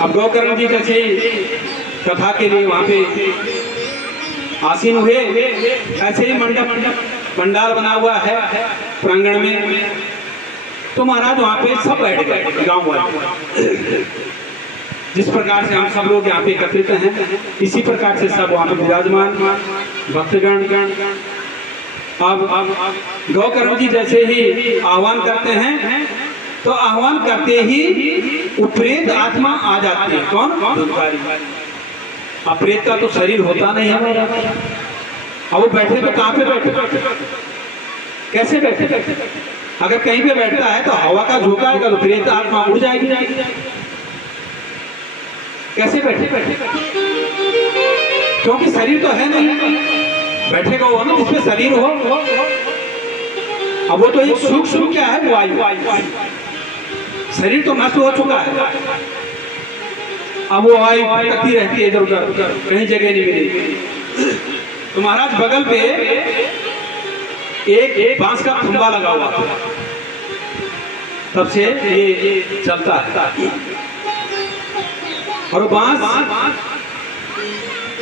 अब गौकर्ण जी जैसे कथा के लिए वहां पे आसीन हुए, ऐसे ही मंडप पंडाल बना हुआ है प्रांगण में। तो महाराज वहां पे सब बैठ गए गांव वाले। जिस प्रकार से हम सब लोग यहाँ पे एकत्रित हैं, इसी प्रकार से सब वहां पे विराजमान भक्तगण। अब गौकर्ण जी जैसे ही आह्वान करते हैं, तो आह्वान करते ही उपरेत आत्मा आ जाती है। कौन? धुंधकारी। अब प्रेत का तो शरीर होता नहीं है। अब वो बैठे तो कहाँ पे बैठे, कैसे बैठे? अगर कहीं पे बैठता है तो हवा का झोंका आएगा तो प्रेत आत्मा उड़ जाएगी। कैसे बैठे? क्योंकि शरीर तो है नहीं, बैठेगा वो ना जिसमें शरीर हो। अब वो तो एक सूक्ष्म क्या है, वायु। शरीर तो नष्ट हो चुका है। अब वो वायु भटकती रहती है इधर उधर, कहीं जगह नहीं मिलेगी। तो महाराज बगल पे एक बांस का खंभा लगा हुआ था, तब से ये चलता है। और बांस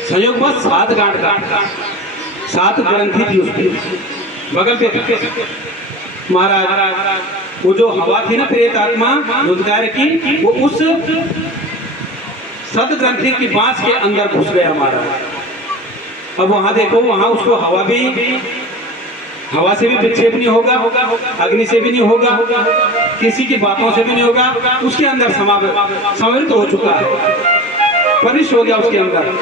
संयोगवश 7 गांठ का 7 ग्रंथि थी उसकी बगल पे। महाराज वो जो हवा थी ना प्रेत आत्मा धुंधकार की, वो उस 7 ग्रंथि की बांस के अंदर घुस गया महाराज। अब वहां देखो, वहां उसको हवा से भी विक्षेप नहीं होगा, अग्नि से भी नहीं होगा, किसी की बातों से भी नहीं होगा। उसके अंदर समृद्ध हो चुका है, परिश हो गया उसके अंदर।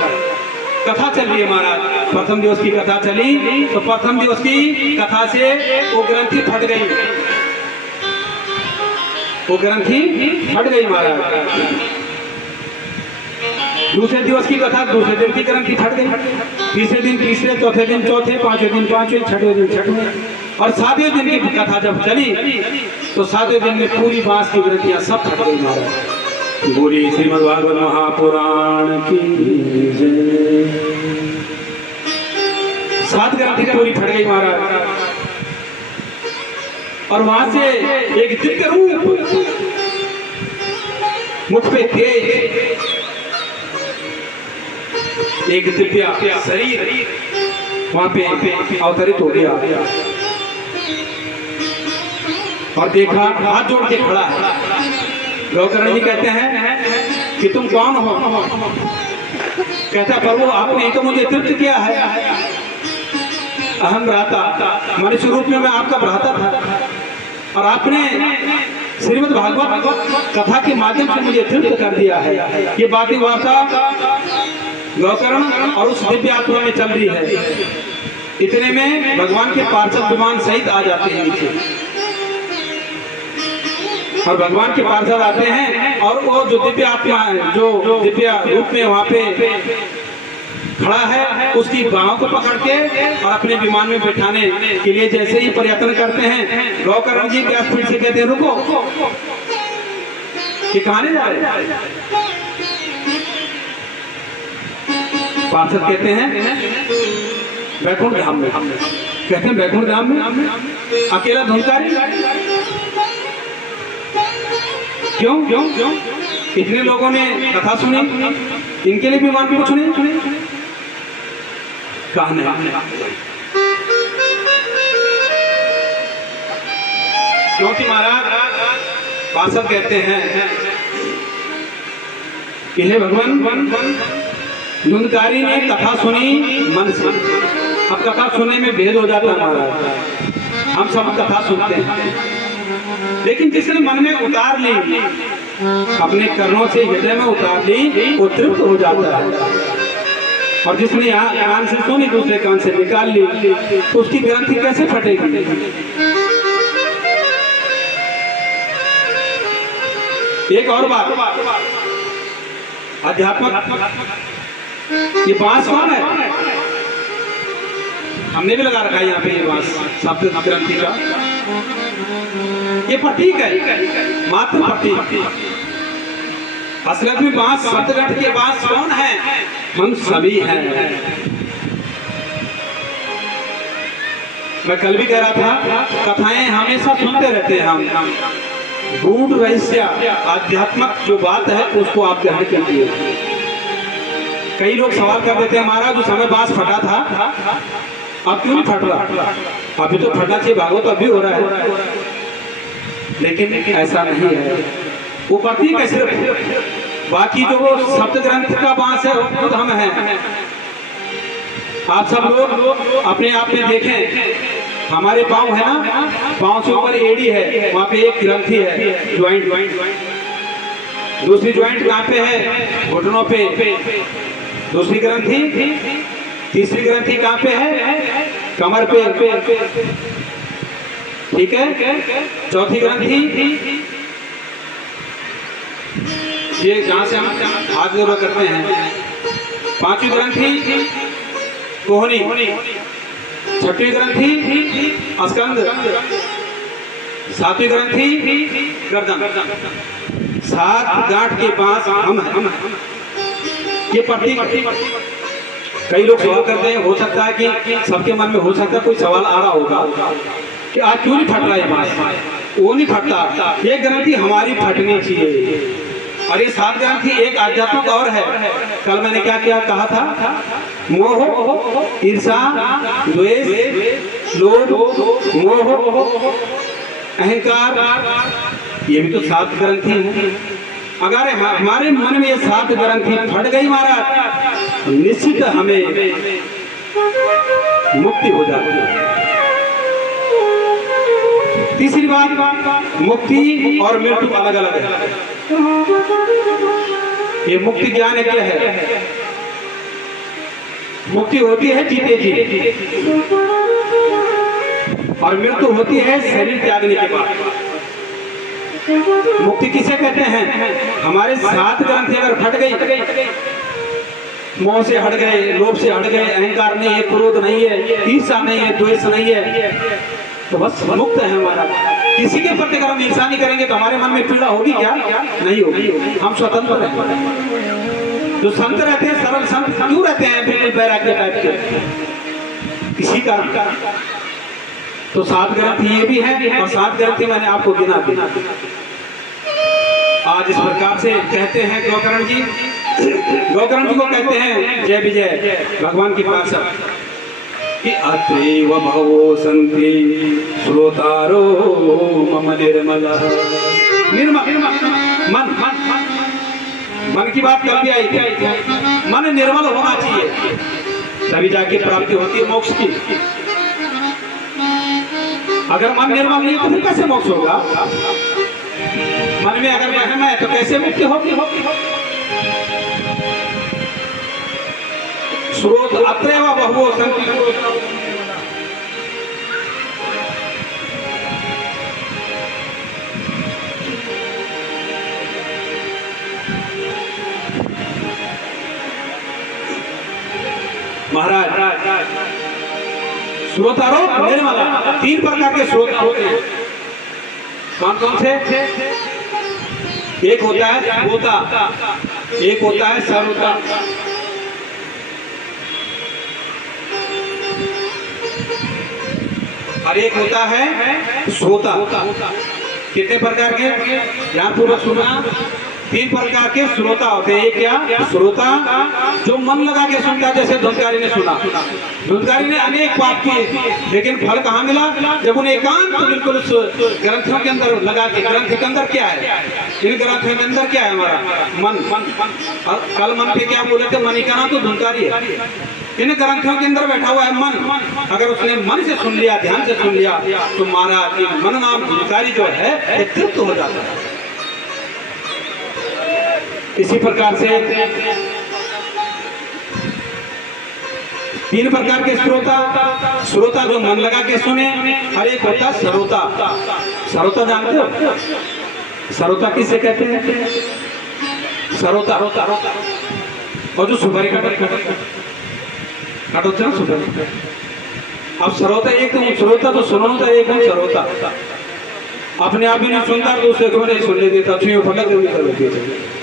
कथा चल रही है महाराज, प्रथम दिवस की कथा चली, तो प्रथम दिवस की कथा से वो ग्रंथि फट गई, महाराज। दूसरे दिवस की कथा, दूसरे दिन की ग्रंथि फट गई, तीसरे दिन तीसरे, चौथे दिन चौथे, पांचवें दिन पांचवें, छठवें दिन छठवें। और 7वें दिन की कथा जब चली तो 7वें दिन में पूरी बांस की ग्रंथियां सब फट गई महाराज। बोली श्रीमद् भागवत महापुराण की जय। 7 ग्रंथि पूरी फट गई महाराज। और वहां से एक दिव्य रूप मुख पे तेज, एक दिव्य शरीर वहां पे अवतरित हो गया। और देखा, हाथ जोड़ के खड़ा है। गौकर्ण जी कहते हैं कि तुम कौन हो? कहता है प्रभु आपने ही तो मुझे तृप्त किया है। अहम भ्राता, मनुष्य रूप में मैं आपका भ्राता था, और आपने श्रीमद् भागवत कथा के माध्यम से मुझे तृप्त कर दिया है। ये बातें वार्ता गौकर्ण और उस दिव्य आत्मा में चल रही है। इतने में भगवान के पार्षद विमान सहित आ जाते हैं नीचे, और भगवान के पार्षद आते हैं, और वो जो दिव्य आत्मा है, जो दिव्य रूप में वहां पे खड़ा है, उसकी बाहों को पकड़ के और अपने विमान में बैठाने के लिए जैसे ही प्रयत्न करते हैं, गौकर्ण जी व्यास पीठ से कहते हैं रुको, कि कहां जा रहे हैं? पार्षद कहते हैं बैकुंठ धाम में। कहते हैं बैकुंठ धाम में अकेला धुंधकारी? क्यों? इतने लोगों ने कथा सुनी, इनके लिए भी मान कुछ नहीं? कहा नहीं। क्योंकि महाराज पार्षद कहते हैं कि हे भगवान, धुंधकारी ने कथा सुनी मन से। अब कथा सुनने में भेद हो जाता है महाराज, हम सब कथा सुनते हैं, लेकिन जिसने मन में उतार ली, अपने कर्णों से हृदय में उतार ली, वो तृप्त हो जाता है। और जिसने यहाँ कान से सुनी, दूसरे कान से निकाल ली, तो उसकी ग्रंथि कैसे फटेगी? एक और बात, अध्यात्मक, ये बांस कौन है? हमने भी लगा रखा है यहाँ पे, ये बांस शब्द ग्रंथि का, ये प्रतीक है, मात्र प्रतीक। असलियत में बांस, शब्दगढ़ के बांस कौन है? हम सभी हैं। मैं कल भी कह रहा था, कथाएं हमेशा सुनते रहते हैं हम, गूढ़ रहस्य आध्यात्मिक जो बात है उसको आप ग्रहण कीजिए। कई लोग सवाल कर देते हैं महाराज उस समय बांस फटा था, अब क्यों नहीं फट रहा? अभी तो फटना चाहिए, भागवत अभी हो रहा है। लेकिन ऐसा नहीं है, वो प्रतीक है सिर्फ, बाकी जो वो सप्त ग्रंथ का बांस है वो खुद हम हैं। आप सब लोग अपने आप में देखें, हमारे पाँव है ना, पाँव से ऊपर एड़ी है, वहाँ पे एक ग्रंथि है, ज्वाइंट। दूसरी ज्वाइंट कहाँ पे है? घुटनों पे। दूसरी ग्रंथि, तीसरी ग्रंथि कहाँ पे है? कमर पे। ठीक है। चौथी ग्रंथि ये जहाँ से हम हाथ जोड़ा करते हैं। पांचवी ग्रंथि कोहनी। छठवीं ग्रंथि स्कंद। सातवीं ग्रंथि गर्दन। 7 गांठ के पास हम हैं। ये प्रतीक। कई लोग सवाल करते हैं, हो सकता है कि सबके मन में हो सकता है कोई सवाल आ रहा होगा कि आज क्यों नहीं फट रहा है बांस? वो नहीं फटता, ये ग्रंथि हमारी फटनी चाहिए। और ये 7 ग्रंथि एक आध्यात्मिक और है। कल मैंने क्या क्या कहा था? मोह, ईर्षा, द्वेष, लोभ, मोह, अहंकार, ये भी तो 7 ग्रंथि हैं। अगर हमारे मन में ये 7 ग्रंथि फट गई महाराज, निश्चित हमें मुक्ति हो जाती है। तीसरी बात, मुक्ति और मृत्यु अलग अलग है। ये मुक्ति ज्ञान क्या है? मुक्ति होती है जीते जी, और मृत्यु होती है शरीर त्यागने के बाद। मुक्ति किसे कहते हैं? हमारे 7 ग्रंथि अगर फट गई, मोह से हट गए, लोभ से हट गए, अहंकार नहीं है, क्रोध नहीं है, ईर्षा नहीं है, द्वेष नहीं है, तो बस मुक्त है हमारा। किसी के प्रति अगर हम ईर्षा नहीं करेंगे तो हमारे मन में पीड़ा होगी क्या? नहीं होगी। हम स्वतंत्र हैं। जो संत रहते हैं, सरल संत क्यों रहते हैं? बिल्कुल वैराग्य टाइप के, इसी कारण। तो 7 ग्रंथि ये भी है, और 7 ग्रंथि मैंने आपको गिना दी। आज इस प्रकार से कहते हैं गोकर्ण जी। गोकर्ण जी को कहते हैं जय विजय भगवान की पार्षद कि अत्रैव भवो सन्ति श्रोतारो मम निर्मल। मन की बात कब भी आई थी? मन निर्मल होना चाहिए, तभी जाके प्राप्ति होती है मोक्ष की। अगर मन निर्मल नहीं तो फिर कैसे मोक्ष होगा? मन में अगर वहम है तो कैसे मुक्ति होगी? स्रोत अत्रैव बहवो सन्ति। महाराज श्रोतारो निर्मला, 3 प्रकार के श्रोता होते हैं। कौन कौन से? एक होता है श्रोता, एक होता है सरोता, और एक होता है श्रोता। कितने प्रकार के? ध्यान पूर्वक सुनना। 3 प्रकार के श्रोता होते हैं। एक क्या? श्रोता जो मन लगा के सुनता है, जैसे धुंधकारी ने सुना। धुंधकारी ने अनेक पाप किए, लेकिन फल कहाँ मिला? जब उन्हें एकांत तो बिल्कुल उस ग्रंथों के अंदर लगा के। ग्रंथ के अंदर क्या है? इन ग्रंथों के अंदर क्या है? हमारा मन। कल मन पे क्या बोले थे? मन ही का नाम तो धुंधकारी है। इन ग्रंथों के अंदर बैठा हुआ है मन। अगर उसने मन से सुन लिया, ध्यान से सुन लिया, तो महाराज मन नाम धुंधकारी जो है तृप्त हो जाता है। इसी प्रकार से 3 प्रकार के श्रोता। श्रोता जो मन लगा के सुने, हर एक होता सरोता। सरोता जानते हो? सरोता किसे कहते हैं? सरोता। और जो सुपारी काट होते हैं ना सुपारी। अब सरोता एक हूँ, श्रोता तो सुनो था, एक हूँ सरोता। अपने आप ही नहीं सुनता तो उसे नहीं सुनने देता, छुई फटक जरूरी कर देती है।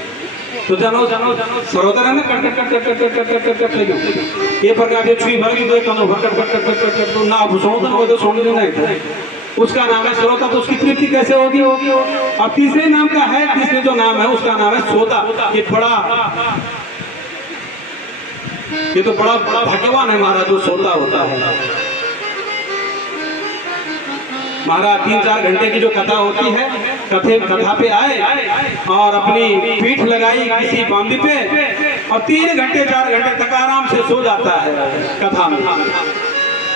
तो जानो सरोता है ना, cut cut cut cut cut cut cut cut cut ये प्रकार के छुई भर की दो कनो भर cut cut cut cut cut ना सुनो तो वो तो सुन लेना है। उसका नाम है श्रोता, तो उसकी तृप्ति कैसे होगी? और तीसरे नाम का है, तीसरे जो नाम है उसका नाम है सोता। ये तो बड़ा भाग्यवान है महाराज जो सोता होता है। महाराज 3-4 घंटे की जो कथा होती है, कथा पे आए और अपनी पीठ लगाई किसी बांदी पे और 3 घंटे 4 घंटे तक आराम से सो जाता है कथा में।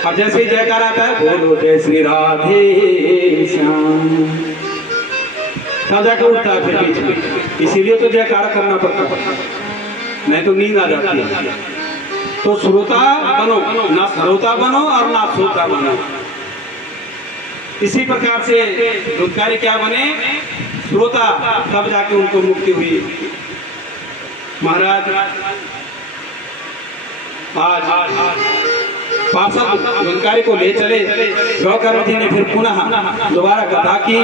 और जैसे ही जयकार आता है, बोलो जय श्री राधे श्याम, तब जाकर उठता है फिर बीच में। इसीलिए तो जयकार करना पड़ता है, नहीं तो नींद आ जाती है। तो श्रोता बनो, ना श्रोता बनो और ना सोता बनो। इसी प्रकार से दुष्कारी क्या बने? श्रोता, तब जाके उनको मुक्ति हुई। महाराज आज पार्षद दुष्कारी को ले चले। गौकर्ण जी ने फिर पुनः दोबारा कथा की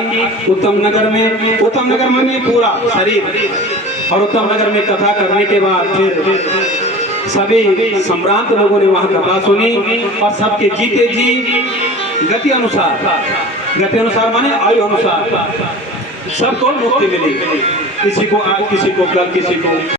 उत्तम नगर में। उत्तम नगर में पूरा शरीर, और उत्तम नगर में कथा करने के बाद फिर सभी सम्रांत लोगों ने वहां कथा सुनी और सबके जीते जी गति अनुसार माने आयु अनुसार सबको मुक्ति मिली। किसी को आज, किसी को कल, किसी को